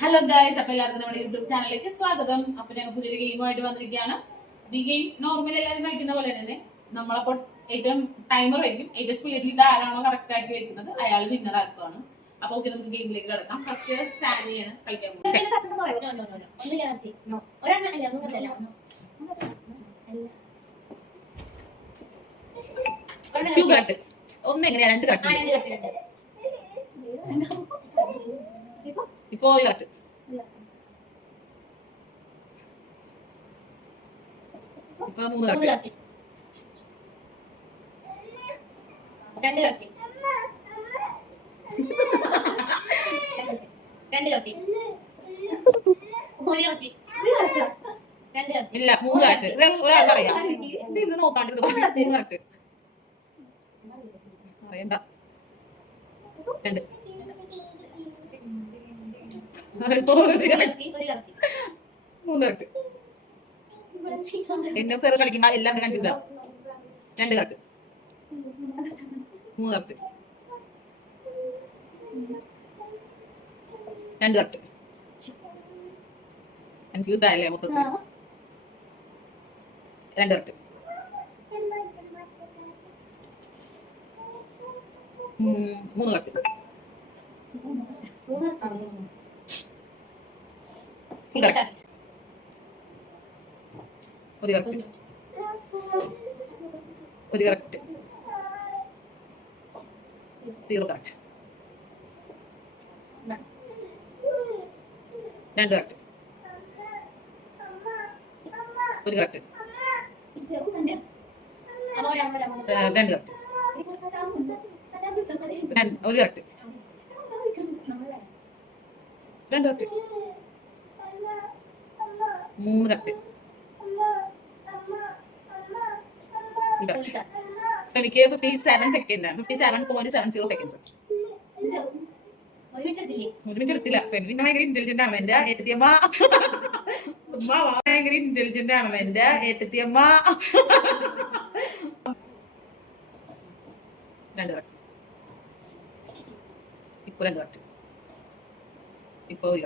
Hello guys അപ്പൊ എല്ലാവർക്കും നമ്മുടെ യൂട്യൂബ് ചാനലിലേക്ക് സ്വാഗതം. അപ്പൊ ഞങ്ങൾ പുതിയൊരു ഗെയിമുമായിട്ട് വന്നിരിക്കുകയാണ്. ഈ ഗെയിം നോർമലി എല്ലാവരും കളിക്കുന്ന പോലെ തന്നെ നമ്മളപ്പോ ഏറ്റവും ടൈമർ വയ്ക്കും. ഏറ്റവും സ്പീഡിൽ ഇത് ആരാണോ കറക്റ്റ് ആക്കി വെക്കുന്നത് അയാൾ വിന്നർ ആക്കുകയാണ് അപ്പൊ ഓക്കെ നമുക്ക് ഗെയിമിലേക്ക് കിടക്കാം. ഫസ്റ്റ് സാനിയാണ് കളിക്കാൻ പോകുന്നത്. ഒന്ന് എങ്ങനെയാ? രണ്ട് കറക്റ്റ് ഇപ്പൊ? കറക്റ്റ്. ഇപ്പൊ മൂന്ന് കറക്റ്റ്. രണ്ട് രണ്ട് ഒരു ഇല്ല മൂന്ന് കറക്റ്റ്. ഒരാൾ പറയാം. ഇത് ഇന്ന് നോക്കാണ്ട്. മൂന്ന് കറക്റ്റ്. അറിയണ്ട രണ്ട് ഇപ്പൊ ഒരു ഒരു correct. കത്തി ഒരു കത്തി മൂന്ന് കറക്റ്റ് എന്നെ പേര് കളിക്കുന്ന എല്ലാം ആവും രണ്ട് കാട്ട്. മൂന്ന് കാട്ട്. രണ്ട് കാട്ട്. കൺഫ്യൂസ് ആയല്ലേ മൊത്തത്തിൽ? രണ്ട് കാട്ട്. മൂന്ന് കാട്ട്. മൂന്ന് കത്തി ഫുൾ കറക്റ്റ് ഒരു കറക്റ്റ് ഒരു കറക്റ്റ് സീറോ കറക്റ്റ് രണ്ട് കറക്റ്റ് ഒരു കറക്റ്റ് രണ്ട് കറക്റ്റ് ഒരു കറക്റ്റ് രണ്ട് കറക്റ്റ് മൂന്ന് കട്ട്. എനിക്ക് fifty seven second fifty seven point seven zero seconds ഒരു മിനിറ്റ് എടുത്തില്ലേ ഒരു മിനിറ്റ് എടുത്തില്ല ഫെൻവിൻ ഭയങ്കര ഇന്റലിജന്റ് ആണ് എന്റെ ഏട്ടത്തിയമ്മ. ഉമ്മ ഭയങ്കര ഇന്റലിജന്റ് ആണ് എന്റെ ഏട്ടത്തിയമ്മ. രണ്ട് കറക്റ്റ് ഇപ്പൊ രണ്ട് ഇപ്പൊ ഒരു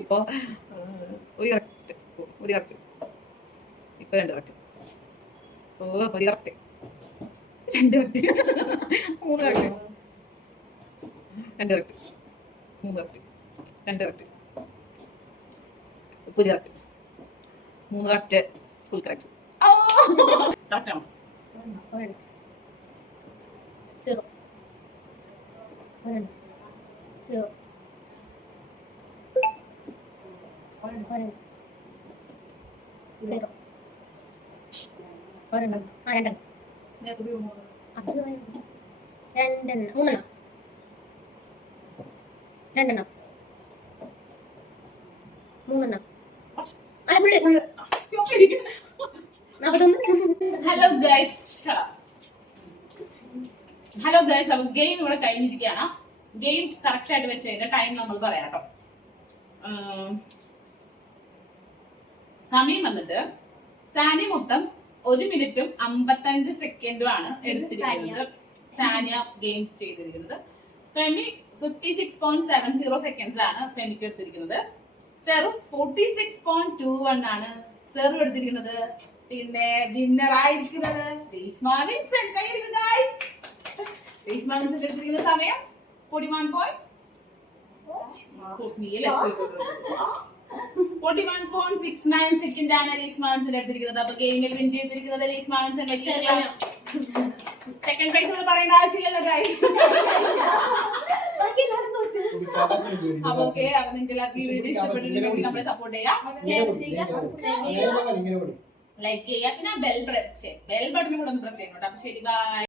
ഇപ്പൊ ഒരു കറക്റ്റ് ഒരു കറക്റ്റ്. ഇപ്പൊ രണ്ട് കറക്റ്റ്. ഓ ഒരു കറക്റ്റ്. രണ്ട് കറക്റ്റ്. മൂന്ന് കറക്റ്റ്. രണ്ട് കറക്റ്റ്. മൂന്ന് കറക്റ്റ്. രണ്ട് കറക്റ്റ്. ഒരു കറക്റ്റ്. മൂന്ന് കറക്റ്റ് ഫുൾ കറക്റ്റ് കറക്റ്റാണോ സീറോ സീറോ ഒരെണ്ണം ഒരെണ്ണം hello guys hello guys game ഇവിടെ കഴിഞ്ഞിരിക്കുകയാണ്. ഗെയിം കറക്റ്റ് ആയിട്ട് വെച്ച് കഴിഞ്ഞാൽ ടൈം നമ്മൾ പറയാം കേട്ടോ. സമയം വന്നിട്ട് സാനി മൊത്തം ഒരു മിനിറ്റും അമ്പത്തഞ്ച് സെക്കൻഡും ആണ് എടുത്തിരിക്കുന്നത്. സാനിയ. ഗെയിം ചെയ്തിരിക്കുന്നത്. Femi fifty six point seven zero seconds ആണ് ഫെമിക്ക് എടുത്തിരിക്കുന്നത്. Seru forty six point two one ആണ് സെറു എടുത്തിരിക്കുന്നത്. പിന്നെ വിന്നർ ആയിരിക്കുന്നത് രേഷ്മ വിൻസെന്റ് കൈയെടുക്കുക guys. രേഷ്മ വിൻസെന്റ് എടുത്തിരിക്കുന്ന സമയം forty one point forty one point six nine second ആണ് വിൻസെന്റ് എടുത്തിരിക്കുന്നത്. അപ്പൊ ഗെയിമിൽ വിൻ ചെയ്തിരിക്കുന്നത് രേഷ്മ വിൻസെന്റ് സെക്കൻഡ് പ്രൈസ് നമ്മൾ പറയേണ്ട ആവശ്യമില്ലല്ലോ ഗൈസ് അപ്പൊ ഓക്കെ അപ്പൊ നിങ്ങൾക്ക് എല്ലാവർക്കും ഈ വീഡിയോ ഇഷ്ടപ്പെട്ടിട്ടുണ്ടെങ്കിൽ നമ്മളെ സപ്പോർട്ട് ചെയ്യാം. ഷെയർ ചെയ്യുക സബ്സ്ക്രൈബ് ചെയ്യുക. ലൈക്ക് ചെയ്യുക പിന്നെ ബെൽ ബെൽ ബട്ടൺ കൂടെ ഒന്ന് പ്രസ് ചെയ്യണം കേട്ടോ. അപ്പൊ ശരി ബൈ